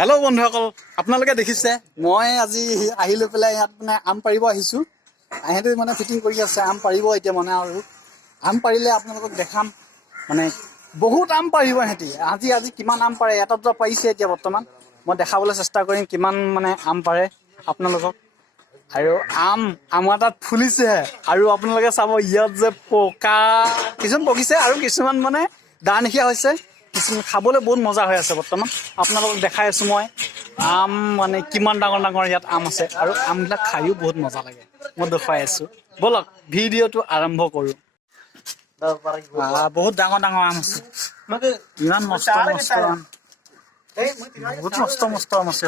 Hello' বন্ধুসকল, আপোনালোকে দেখিছে মই আজি আহি লৈ পেলাই ইয়াত মানে আম পাৰিব আহিছোঁ। সিহঁতে মানে ফিটিং কৰি আছে, আম পাৰিব এতিয়া মানে। আৰু আম পাৰিলে আপোনালোকক দেখাম, মানে বহুত আম পাৰিব সিহঁতি। আজি কিমান আম পাৰে, এটা দুটা পাৰিছে এতিয়া বৰ্তমান। মই দেখাবলৈ চেষ্টা কৰিম কিমান মানে আম পাৰে আপোনালোকক। আৰু আমাৰ তাত ফুলিছেহে। আৰু আপোনালোকে চাব, ইয়াত যে পকা কিছুমান পকিছে আৰু কিছুমান মানে ডাঙৰ হৈছে। কিছুমান খাবলৈ বহুত মজা হৈ আছে বৰ্তমান। আপোনালোকক দেখাই আছোঁ মই আম, মানে কিমান ডাঙৰ ডাঙৰ ইয়াত আম আছে। আৰু আমবিলাক খায়ো বহুত মজা লাগে, মই দেখুৱাই আছোঁ। ব'লক ভিডিঅ'টো আৰম্ভ কৰোঁ। বহুত ডাঙৰ ডাঙৰ আম আছে, ইমান মস্ত মস্ত আম, বহুত মস্ত আম আছে।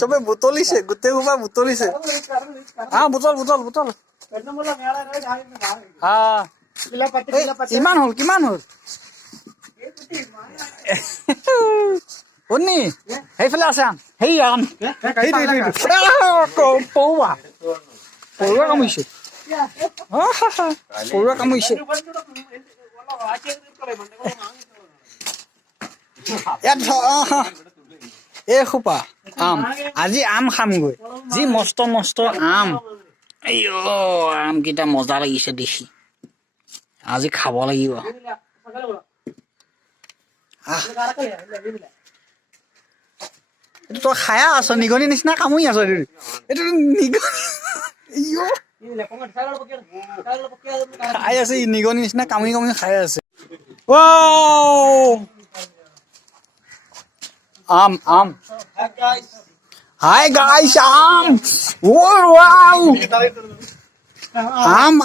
চবে বুটলিছে, গোটেই সোপা বুটলিছে। বুটল কিমান হ'ল শুনি সেইফালে আছে আম, পৰুৱা কামুৰিছে, পৰুৱা কামুৰিছে। এই সোপা আম, আজি আম খামগৈ। যি মস্ত মস্ত আম, আমকেইটা মজা লাগিছে দেখি, আজি খাব লাগিব। এইটো তই খাই আছ, নিগনি নিচিনা কামুৰি আছ। এইটো নিগনি খাই আছে, নিগনি নিচিনা কামুৰি খাই আছে। আম Hi guys, wow, আম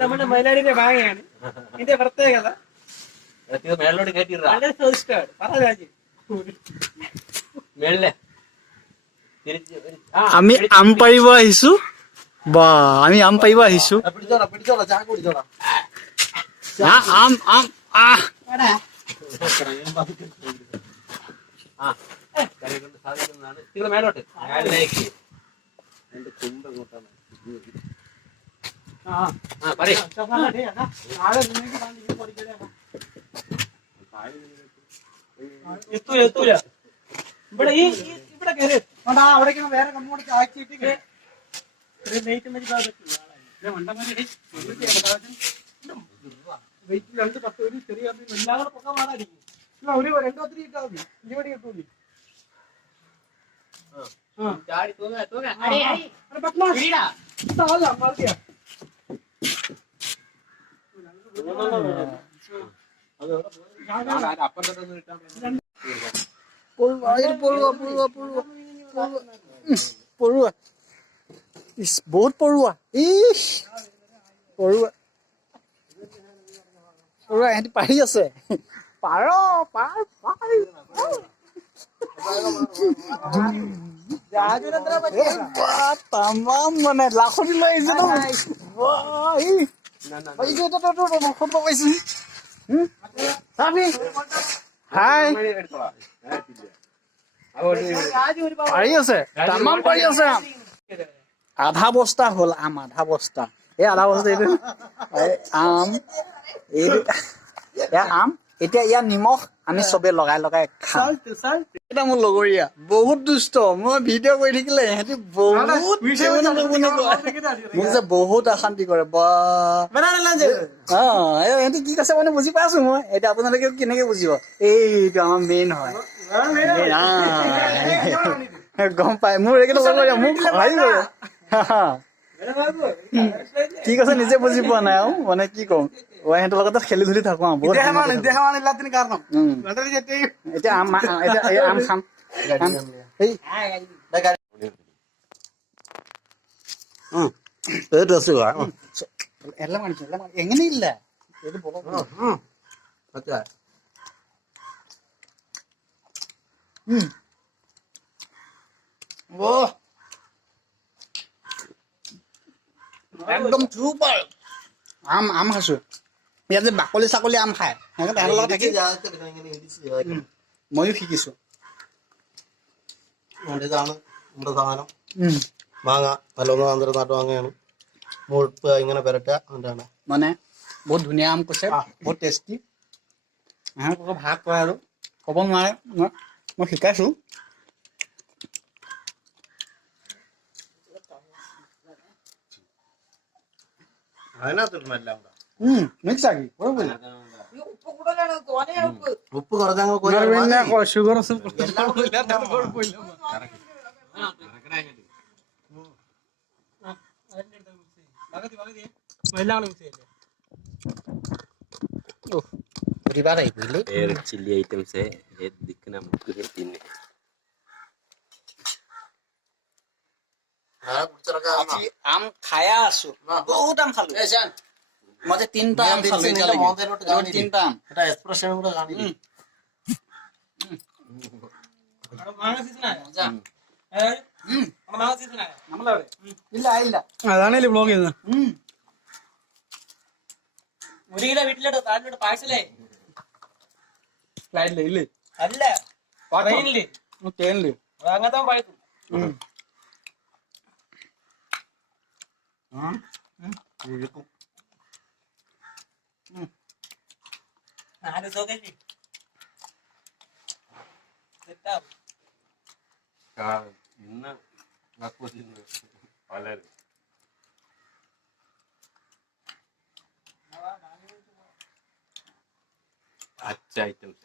നമ്മുടെ മയിലാടിന്റെ ഭാഗയാണ് ഇതിന്റെ പ്രത്യേകത. আমি আম পাৰিব আহিছো। বা আমি আম পাৰিব আহিছো। ഇവിടെ ഇവിടെ കയറി അവിടേക്ക് വേറെ കമ്മൂടി ആക്കിയിട്ട് രണ്ട് 10 ഒരു ചെറിയ എല്ലാം കൂടെ പൊക്കാൻ പാടായിരിക്കും. ഒരു 2-3 ഇട്ടാൽ മതി, 2 മണി കിട്ടൂലേ. পৰুৱা বহুত পৰুৱা, পৰুৱা সিহঁতি পাৰি আছে। তামাম মানে লাখনি লৈ আহিছে পাৰি আছে, তামাম পাৰি আছে। আধা বস্তা হ'ল আম, আধা বস্তা। এই আধা বস্তা এইটো আম, এইটো আম। এতিয়া ইয়াৰ নিমখ আমি চবে লগাই লগাই খাম। এটা মোৰ লগৰীয়া বহুত দুষ্ট, মই ভিডিঅ' কৰি থাকিলে সিহঁতি বহুত মোক যে বহুত অশান্তি কৰে। সিহঁতি কি কৈছে মানে বুজি পাইছো মই। এতিয়া আপোনালোকে কেনেকে বুজিব, এইটো আমাৰ মেইন হয়। গম পাই মোৰ এইকেইটা লগৰীয়া মোক সহায় কৰে। কি কৈছে নিজে বুজি পোৱা নাই আৰু, মানে কি কম, সিহঁতৰ লগতে খেলি ধুলি থাকো আৰু বহুত। এতিয়া আম খাম। എങ്ങനെയില്ല একদম চুপাৰ আম খাইছো। ইয়াত যে বাকলি চাকলি আম খায়, ময়ো শিকিছো। മാങ്ങ നല്ലൊന്ന് ആന്ധ്ര നാട്ടു മാങ്ങയാണ് മുഴുപ്പ് ഇങ്ങനെ പെരട്ടുക എന്നിട്ടാണ് মানে বহুত ধুনীয়া আম কৈছে বহুত টেষ্টি আকৌ ভাগ কৰে আৰু ক'ব নোৱাৰে মই শিকাইছোঁ മിক্স ആക്കി ഉപ്പ് കുറഞ്ഞ ഷുഗർ ഒരുപാടായി പോയില്ലേ ചില്ലി ഐറ്റംസ് ദിക്കിന് നമുക്ക് പിന്നെ আজি আম খায়া আছো বহুত আম খালো মই যে তিনটা আম খালো তিনটা আম എക്സ്പ്രഷൻ കൂടെ കാണിക്കും ഇല്ല ഇല്ല അതാണല്ലേ ബ്ലോഗ് ചെയ്യുന്നത് ഒരു കിലോ വീട്ടിലോട്ട് താഴോട്ട് പാഴ്സലേ ഫ്ലൈറ്റില് ഇല്ലേ അല്ല ട്രെയിനില് ട്രെയിനില് അങ്ങനത്തെ പഴക്കും നാല് ദിവസമൊക്കെ സെറ്റാവും ഇന്ന് വളരെ আচ্ছা আইটেমস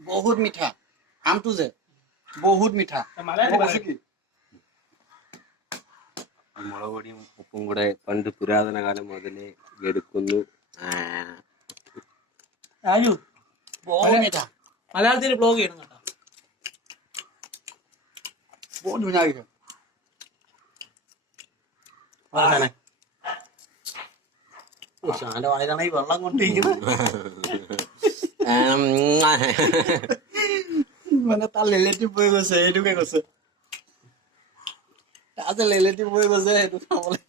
বহুত মিঠা আমটো যে বহুত মিঠা മുളകുപൊടിയും ഉപ്പും കൂടെ പണ്ട് പുരാതന കാലം മുതലേ എടുക്കുന്നു രാജു বহুত মিঠা മലയാളത്തിൽ ബ്ലോഗ് ചെയ്യണം കേട്ടോ বহুত ধুনীয়া হৈছে ഷാന്റെ വായതാണ് ഈ വെള്ളം കൊണ്ടിരിക്കുന്നത് মানে তাৰ ৰিলেটিভ হৈ গৈছে সেইটোকে কৈছে তাৰ যে ৰিলেটিভ হৈ গৈছে সেইটো খাবলৈ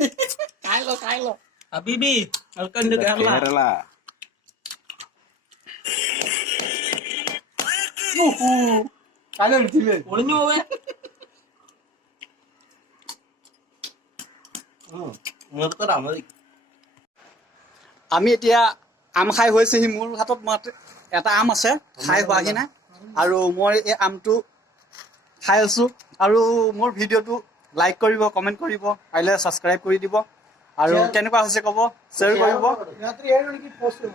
খাই ল ഹബീബി വെൽക്കം ടു കേരള കേരള കാര്യം ഉঠিല്ലേ ഒളിഞ്ഞു പോവേ നിർത്തടാ മതി আমি এতিয়া আম খাই হৈছেহি মোৰ হাতত এটা আম আছে খাই হোৱাহি নাই আৰু মই এই আমটো খাই আছোঁ আৰু মোৰ ভিডিঅ'টো লাইক কৰিব কমেণ্ট কৰিব পাৰিলে ছাবস্ক্ৰাইব কৰি দিব আৰু কেনেকুৱা হৈছে ক'ব শ্বেয়াৰ কৰিব രാത്രി 7 മണിക്ക് പോസ്റ്റ്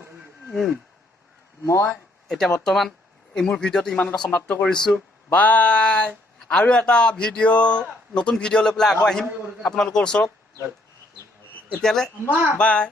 মই এতিয়া বৰ্তমান এই মোৰ ভিডিঅ'টো ইমানতে সমাপ্ত কৰিছোঁ বাই আৰু এটা নতুন ভিডিঅ' লৈ পেলাই আকৌ আহিম আপোনালোকৰ ওচৰত এতিয়ালৈ বাই